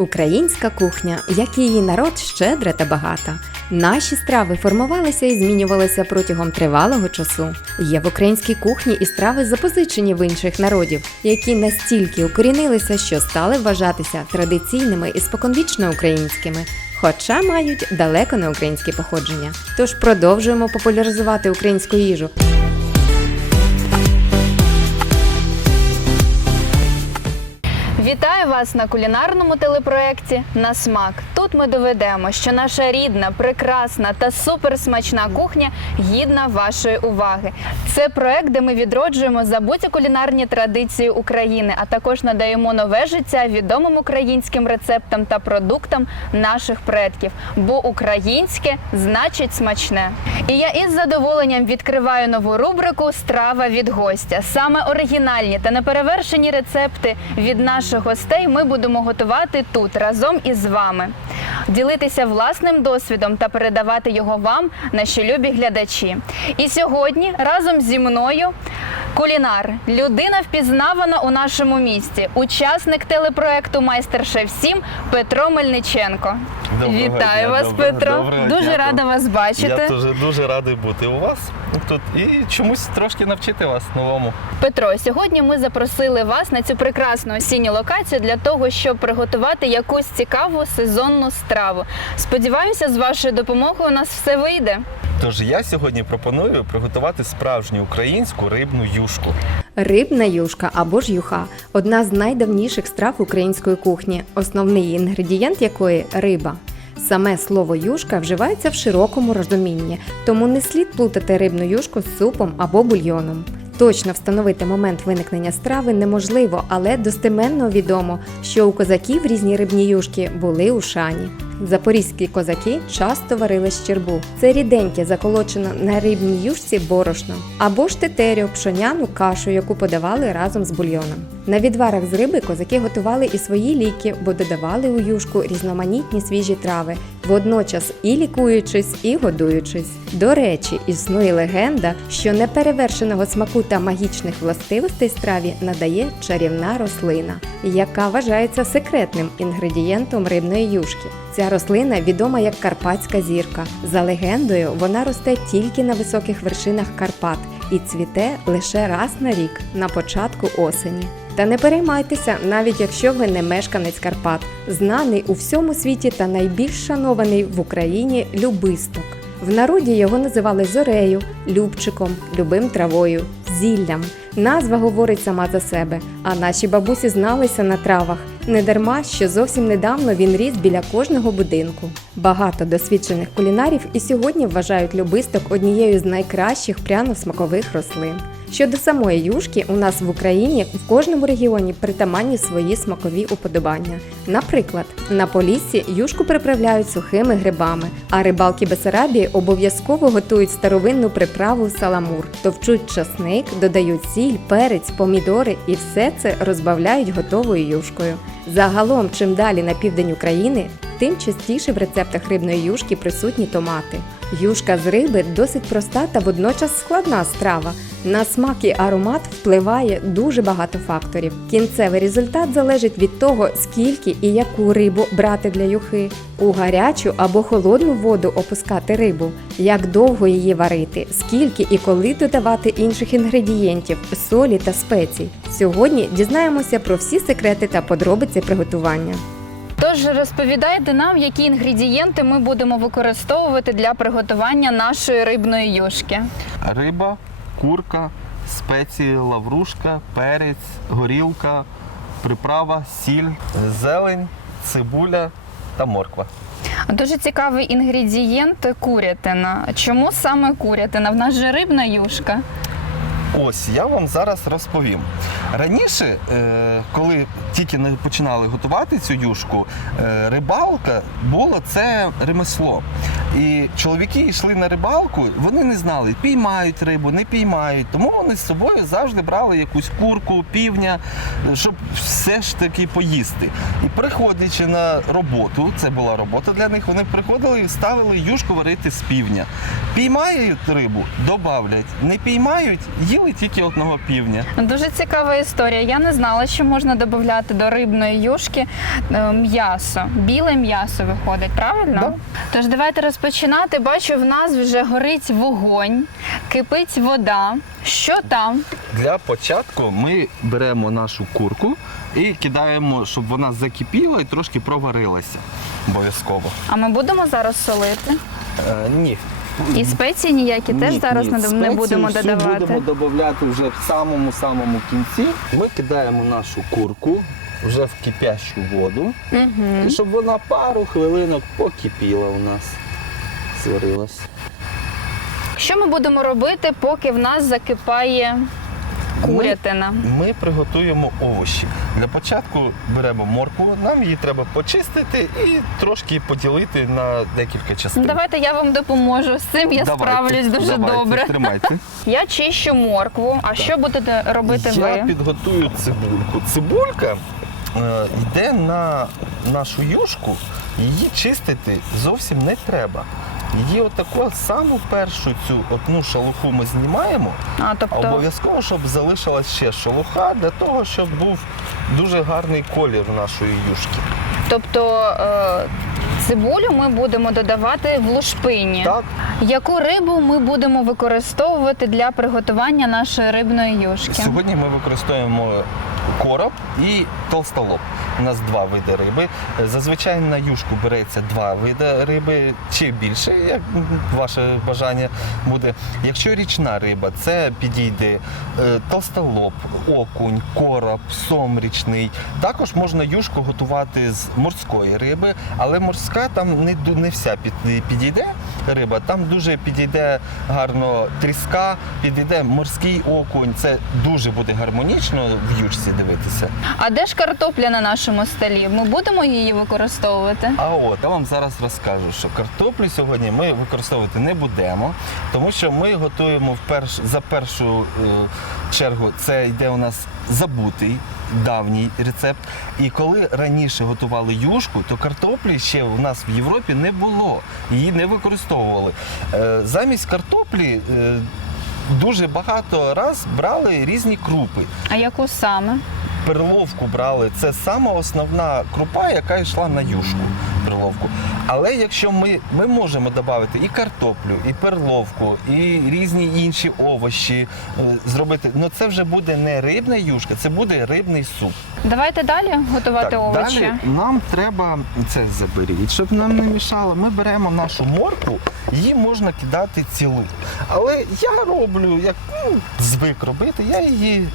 Українська кухня, як і її народ, щедра та багата. Наші страви формувалися і змінювалися протягом тривалого часу. Є в українській кухні і страви, запозичені в інших народів, які настільки укорінилися, що стали вважатися традиційними і споконвічно українськими. Хоча мають далеко не українське походження. Тож продовжуємо популяризувати українську їжу. Вітаю вас на кулінарному телепроекті на смак. Тут ми доведемо, що наша рідна, прекрасна та суперсмачна кухня гідна вашої уваги. Це проект, де ми відроджуємо забуті кулінарні традиції України, а також надаємо нове життя відомим українським рецептам та продуктам наших предків. Бо українське значить смачне. І я із задоволенням відкриваю нову рубрику Страва від гостя. Саме оригінальні та неперевершені рецепти від наших гостей ми будемо готувати тут разом із вами. Ділитися власним досвідом та передавати його вам, наші любі глядачі. І сьогодні разом зі мною кулінар, людина впізнавана у нашому місті, учасник телепроекту Майстер-шеф 7 Петро Мельниченко. Доброго Вітаю дня, вас, доброго- Петро. доброго Дуже дня. рада вас бачити. Я дуже дуже радий бути у вас тут і чомусь трошки навчити вас новому. Петро, сьогодні ми запросили вас на цю прекрасну осінню локацію для того, щоб приготувати якусь цікаву сезонну страву. Сподіваюся, з вашою допомогою у нас все вийде. Тож я сьогодні пропоную приготувати справжню українську рибну юшку. Рибна юшка або ж юха одна з найдавніших страв української кухні, основний інгредієнт якої риба. Саме слово юшка вживається в широкому розумінні, тому не слід плутати рибну юшку з супом або бульйоном. Точно встановити момент виникнення страви неможливо, але достеменно відомо, що у козаків різні рибні юшки були у шані. Запорізькі козаки часто варили щербу. Це ріденьке заколочено на рибній юшці борошно, або ж тетерю, пшоняну кашу, яку подавали разом з бульйоном. На відварах з риби козаки готували і свої ліки, бо додавали у юшку різноманітні свіжі трави, водночас і лікуючись, і годуючись. До речі, існує легенда, що неперевершеного смаку та магічних властивостей страві надає чарівна рослина, яка вважається секретним інгредієнтом рибної юшки. Ця рослина відома як карпатська зірка. За легендою, вона росте тільки на високих вершинах Карпат і цвіте лише раз на рік на початку осені. Та не переймайтеся, навіть якщо ви не мешканець Карпат, знаний у всьому світі та найбільш шанований в Україні любисток. В народі його називали зорею, любчиком, любим травою, зіллям. Назва говорить сама за себе, а наші бабусі зналися на травах. Не дарма, що зовсім недавно він ріс біля кожного будинку. Багато досвідчених кулінарів і сьогодні вважають любисток однією з найкращих пряно-смакових рослин. Щодо самої юшки, у нас в Україні в кожному регіоні притаманні свої смакові уподобання. Наприклад, на Поліссі юшку приправляють сухими грибами, а рибалки Бесарабії обов'язково готують старовинну приправу саламур, товчуть часник, додають сіль, перець, помідори і все це розбавляють готовою юшкою. Загалом, чим далі на південь України, тим частіше в рецептах рибної юшки присутні томати. Юшка з риби досить проста та водночас складна страва. На смак і аромат впливає дуже багато факторів. Кінцевий результат залежить від того, скільки і яку рибу брати для юхи, у гарячу або холодну воду опускати рибу, як довго її варити, скільки і коли додавати інших інгредієнтів, солі та спецій. Сьогодні дізнаємося про всі секрети та подробиці приготування. Тож розповідайте нам, які інгредієнти ми будемо використовувати для приготування нашої рибної юшки. Риба, курка, спеції, лаврушка, перець, горілка, приправа, сіль, зелень, цибуля та морква. Дуже цікавий інгредієнт курятина. Чому саме курятина? В нас же рибна юшка. Ось я вам зараз розповім. Раніше, е, коли тільки не починали готувати цю юшку, е, рибалка було це ремесло. І чоловіки йшли на рибалку, вони не знали, піймають рибу, не піймають. Тому вони з собою завжди брали якусь курку, півня, щоб все ж таки поїсти. І приходячи на роботу, це була робота для них, вони приходили і ставили юшку варити з півня. Піймають рибу, добавлять. Не піймають, їли тільки одного півня. Дуже цікава історія. Я не знала, що можна додати до рибної юшки е, м'ясо. Біле м'ясо виходить, правильно? Да. Тож давайте розпочинати. Бачу, в нас вже горить вогонь, кипить вода. Що там? Для початку ми беремо нашу курку і кидаємо, щоб вона закипіла і трошки проварилася. Обов'язково. А ми будемо зараз солити. Е, ні. І спеції ніякі теж Ні, зараз ні. не, будемо всю додавати. Будемо додавати вже в самому самому кінці. Ми кидаємо нашу курку вже в кипящу воду, Угу. і щоб вона пару хвилинок покипіла у нас. Сварилась. Що ми будемо робити, поки в нас закипає курятина? Ми, ми приготуємо овочі. Для початку беремо моркву, нам її треба почистити і трошки поділити на декілька частин. Давайте я вам допоможу. З цим я Давайте, справлюсь дуже давайте, добре. Тримайте. Я чищу моркву. А що будете робити Я ви? підготую цибульку. Цибулька е, йде на нашу юшку, її чистити зовсім не треба. Її отаку саму першу цю одну шалуху ми знімаємо, А, а тобто, обов'язково, щоб залишилась ще шалуха, для того, щоб був дуже гарний колір нашої юшки. тобто е, цибулю ми будемо додавати в лушпині. Так, Яку рибу ми будемо використовувати для приготування нашої рибної юшки? Сьогодні ми використовуємо короб і толстолоб. У нас два види риби. Зазвичай на юшку береться два види риби чи більше, як ваше бажання буде. Якщо річна риба, це підійде е, толстолоб, окунь, короб, сом річний. Також можна юшку готувати з морської риби, але морська там не, не вся підійде риба. Там дуже підійде гарно тріска, підійде морський окунь. Це дуже буде гармонічно в юшці дивитися. А де ж картопля на нашому столі? Ми будемо її використовувати? А от я вам зараз розкажу, що картоплю сьогодні ми використовувати не будемо, тому що ми готуємо в перш, за першу е, чергу. Це йде у нас забутий. Давній рецепт. І коли раніше готували юшку, то картоплі ще у нас в Європі не було. Її не використовували. Е, замість картоплі е, дуже багато раз брали різні крупи. А яку саме? Перловку брали. Це сама основна крупа, яка йшла на юшку. Перловку. Але якщо ми, ми можемо додати і картоплю, і перловку, і різні інші овочі е, зробити, ну це вже буде не рибна юшка, це буде рибний суп. Давайте далі готувати овочі. далі нам треба це заберіть, щоб нам не мішало. Ми беремо нашу моркву, її можна кидати цілу. Але я роблю, як ну, звик робити, я її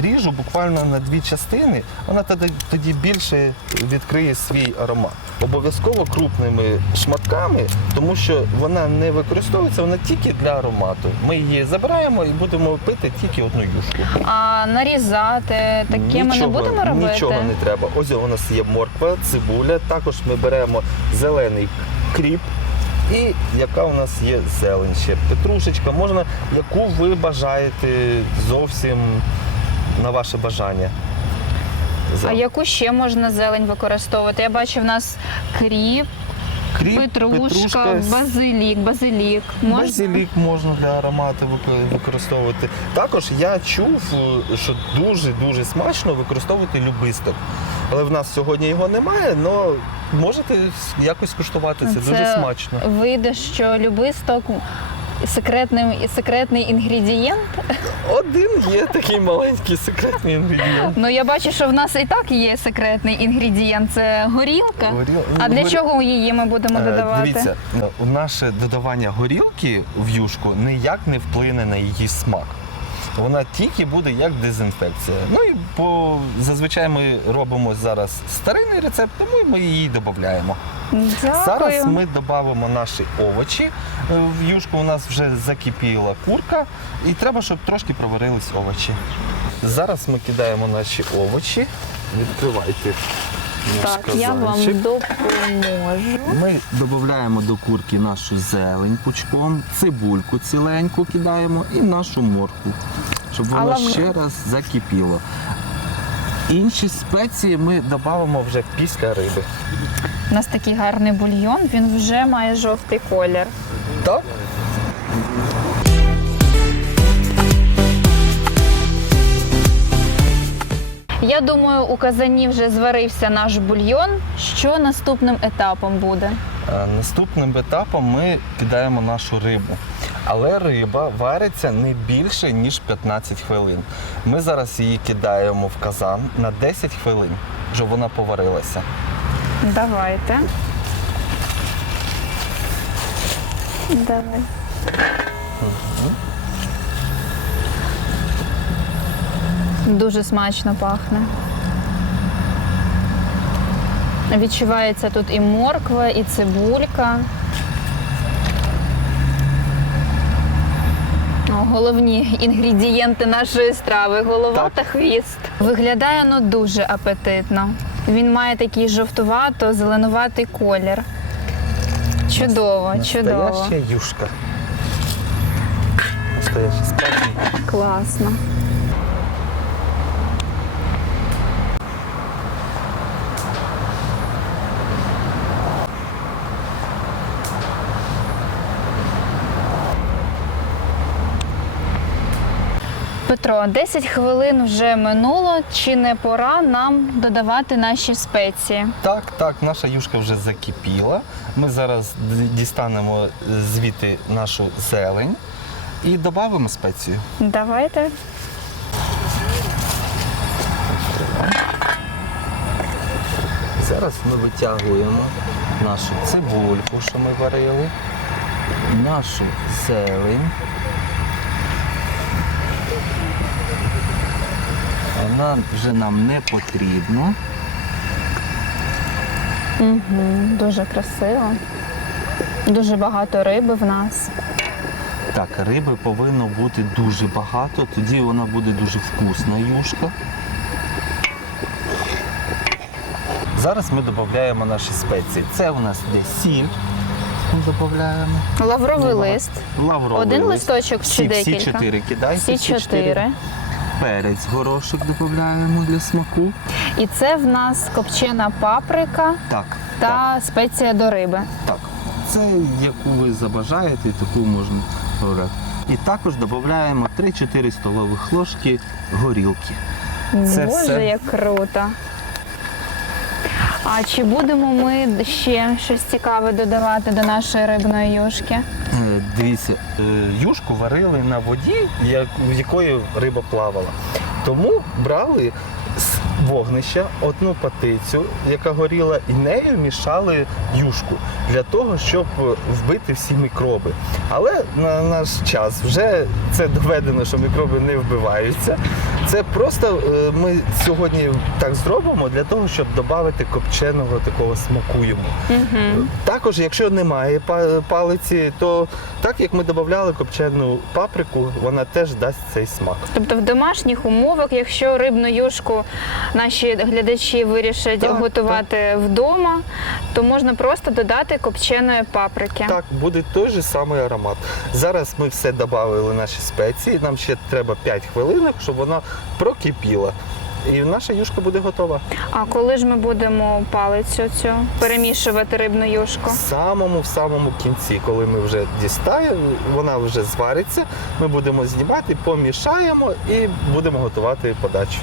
ріжу буквально на дві частини, вона тоді, більше відкриє свій аромат. Обов'язково крупними шматками, тому що вона не використовується, вона тільки для аромату. Ми її забираємо і будемо пити тільки одну юшку. А нарізати таке ми не будемо робити? Нічого не треба. Ось у нас є морква, цибуля. Також ми беремо зелений кріп. І яка у нас є зелень ще? Петрушечка, можна, яку ви бажаєте зовсім на ваше бажання. А яку ще можна зелень використовувати? Я бачу, в нас кріп, Кріп, петрушка, базилік, базилік. Можна? Базилік можна для аромату вик- використовувати. Також я чув, е, що дуже-дуже смачно використовувати любисток. Але в нас сьогодні його немає, але можете якось скуштувати. Це, дуже смачно. Вийде, що любисток секретний, секретний інгредієнт. Один є такий маленький секретний інгредієнт. Ну я бачу, що в нас і так є секретний інгредієнт. Це горілка. Горіл- А для чого її ми будемо Е, додавати? Дивіться, у наше додавання горілки в юшку ніяк не вплине на її смак. Вона тільки буде як дезінфекція. Ну і по зазвичай ми робимо зараз старинний рецепт, тому ми її додаємо. Дякую. Зараз ми додамо наші овочі. Е, В юшку у нас вже закипіла курка, і треба, щоб трошки проварились овочі. Зараз ми кидаємо наші овочі. Відкривайте Так, я вам допоможу. Ми додаємо до курки нашу зелень пучком, цибульку ціленьку кидаємо і нашу моркву, щоб воно Але ще раз закипіло. Інші спеції ми додамо вже після риби. У нас такий гарний бульйон, він вже має жовтий колір. Так? Я думаю, у казані вже зварився наш бульйон. Що наступним етапом буде? Е, Наступним етапом ми кидаємо нашу рибу. Але риба вариться не більше, ніж 15 хвилин. Ми зараз її кидаємо в казан на 10 хвилин, щоб вона поварилася. Давайте. Давай. Дуже смачно пахне. Відчувається тут і морква, і цибулька. Головні інгредієнти нашої страви голова Так. та хвіст. Виглядає воно дуже апетитно. Він має такий жовтувато-зеленуватий колір. Чудово, чудово. Настояща юшка. Настояща. Класно. Петро, 10 хвилин вже минуло. Чи не пора нам додавати наші спеції? Так, так, наша юшка вже закипіла. Ми зараз дістанемо звідти нашу зелень і додамо спецію. Давайте. Зараз ми витягуємо нашу цибульку, що ми варили, нашу зелень. Вона вже нам не потрібна. Угу, дуже красиво. Дуже багато риби в нас. Так, риби повинно бути дуже багато, тоді вона буде дуже вкусна юшка. Зараз ми додаємо наші спеції. Це у нас йде сіль. Ми додаємо. Лавровий лист. Лавровий Один лист. листочок чи всі, декілька? Всі чотири кидайте. Всі чотири. Перець горошок додаємо для смаку. І це в нас копчена паприка Так, та так, спеція до риби. так. Це яку ви забажаєте, таку можна брати. І також додаємо 3-4 столових ложки горілки. Це Боже, все. як круто. А чи будемо ми ще щось цікаве додавати до нашої рибної юшки? Е, Дивіться, е, юшку варили на воді, в якої риба плавала. Тому брали з вогнища одну патицю, яка горіла, і нею мішали юшку для того, щоб вбити всі мікроби. Але на наш час вже це доведено, що мікроби не вбиваються. Це просто е, ми сьогодні так зробимо для того, щоб додати копченого такого смаку йому. Угу. Також, якщо немає палиці, то так як ми додавали копчену паприку, вона теж дасть цей смак. Тобто в домашніх умовах, якщо рибну юшку наші глядачі вирішать Так, готувати вдома, то можна просто додати копченої паприки. Так, буде той же самий аромат. Зараз ми все додали наші спеції. Нам ще треба 5 хвилинок, щоб вона прокипіла. І наша юшка буде готова. А коли ж ми будемо палицю цю перемішувати рибну юшку? В самому в самому кінці, коли ми вже дістаємо, вона вже звариться. Ми будемо знімати, помішаємо і будемо готувати подачу.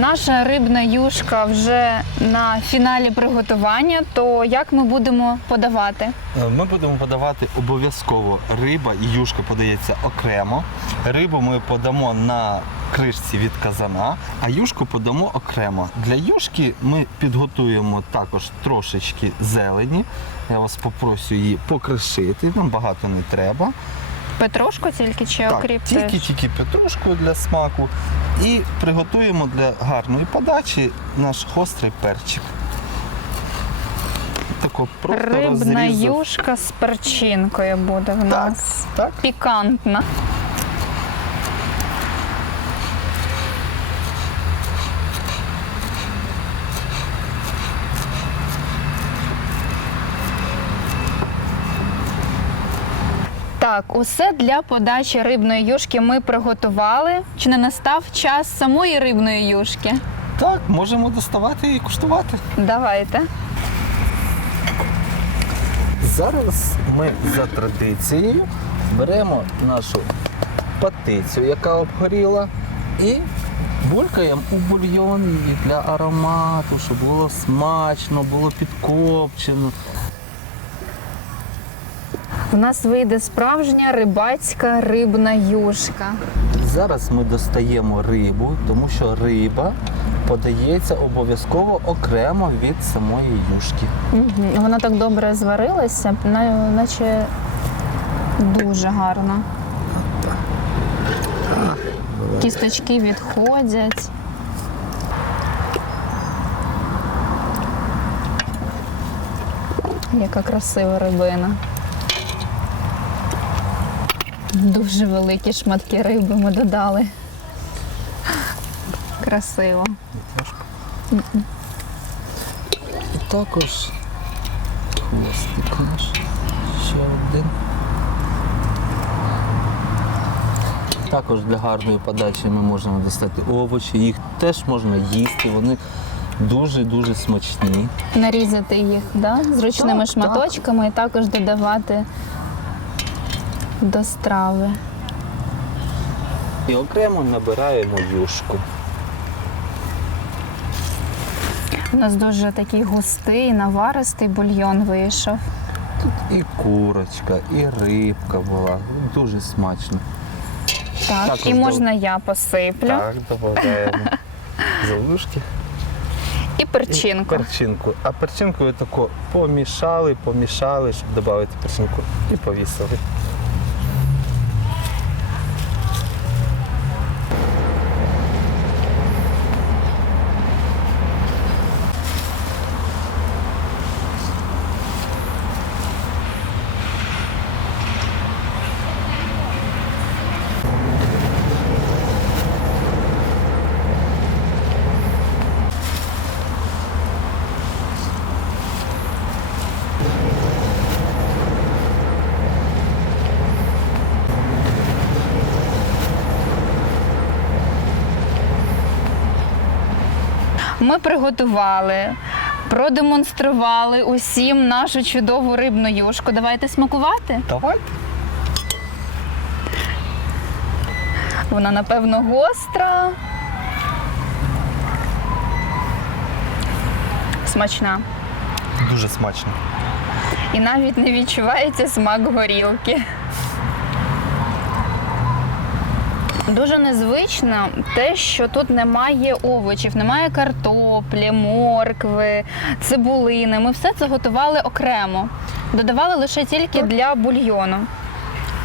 Наша рибна юшка вже на фіналі приготування. То як ми будемо подавати? Е, Ми будемо подавати обов'язково риба і юшка подається окремо. Рибу ми подамо на кришці від казана, а юшку подамо окремо. Для юшки ми підготуємо також трошечки зелені. Я вас попрошу її покришити, нам багато не треба. Петрушку тільки чи окріп? тільки теж? тільки петрушку для смаку. І приготуємо для гарної подачі наш гострий перчик. Тако просто Рибна розрізав. юшка з перчинкою буде в Так, нас. так. Пікантна. Так, усе для подачі рибної юшки ми приготували. Чи не настав час самої рибної юшки? Так, можемо доставати і куштувати. Давайте. Зараз ми за традицією беремо нашу патицю, яка обгоріла, і булькаємо у бульйон її для аромату, щоб було смачно, було підкопчено. У нас вийде справжня рибацька рибна юшка. Зараз ми достаємо рибу, тому що риба подається обов'язково окремо від самої юшки. Угу. Вона так добре зварилася, наче дуже гарно. Кісточки відходять. Яка красива рибина. Дуже великі шматки риби ми додали. Красиво. І також хвостик наш. Ще один. Також для гарної подачі ми можемо достати овочі. Їх теж можна їсти, вони дуже-дуже смачні. нарізати їх да, зручними Так, шматочками і також додавати до страви. І окремо набираємо юшку. У нас дуже такий густий, наваристий бульйон вийшов. Тут І курочка, і рибка була. Дуже смачно. Так, Також і до- можна я посиплю. Так, додаємо залишки. І перчинку. І перчинку. А перчинкою тако помішали, помішали, щоб додати перчинку і повісили. Ми приготували, продемонстрували усім нашу чудову рибну юшку. Давайте смакувати. Давайте. Вона, напевно, гостра. Смачна. Дуже смачно. І навіть не відчувається смак горілки. Дуже незвично те, що тут немає овочів, немає картоплі, моркви, цибулини. Ми все це готували окремо. Додавали лише тільки для бульйону.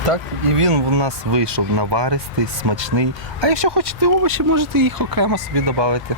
Так, і він у нас вийшов наваристий, смачний. А якщо хочете овочі, можете їх окремо собі додати.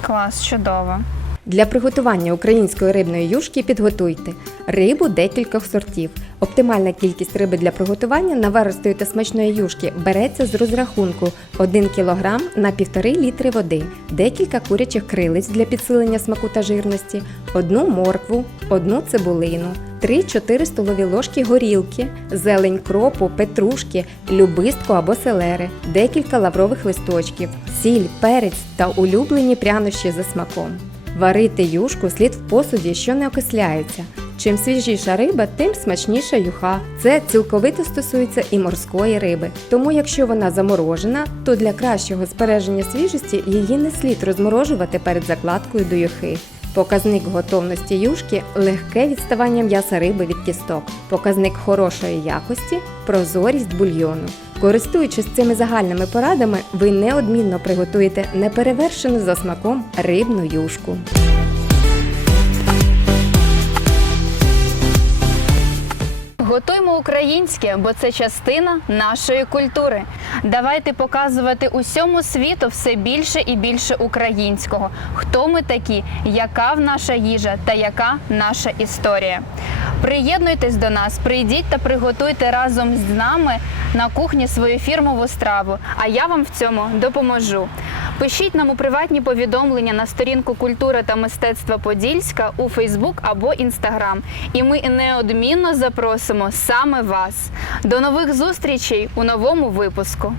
Клас, чудово. Для приготування української рибної юшки підготуйте рибу декількох сортів. Оптимальна кількість риби для приготування наваристої та смачної юшки береться з розрахунку 1 кг на 1,5 літри води, декілька курячих крилиць для підсилення смаку та жирності, одну моркву, одну цибулину, 3-4 столові ложки горілки, зелень кропу, петрушки, любистку або селери, декілька лаврових листочків, сіль, перець та улюблені прянощі за смаком. Варити юшку слід в посуді, що не окисляється. Чим свіжіша риба, тим смачніша юха. Це цілковито стосується і морської риби. Тому, якщо вона заморожена, то для кращого збереження свіжості її не слід розморожувати перед закладкою до юхи. Показник готовності юшки легке відставання м'яса риби від кісток. Показник хорошої якості прозорість бульйону. Користуючись цими загальними порадами, ви неодмінно приготуєте неперевершену за смаком рибну юшку. Готуймо українське, бо це частина нашої культури. Давайте показувати усьому світу все більше і більше українського. Хто ми такі, яка в наша їжа та яка наша історія. Приєднуйтесь до нас, прийдіть та приготуйте разом з нами на кухні свою фірмову страву. А я вам в цьому допоможу. Пишіть нам у приватні повідомлення на сторінку Культура та мистецтва Подільська у Фейсбук або Інстаграм. І ми неодмінно запросимо відвідаємо саме вас. До нових зустрічей у новому випуску.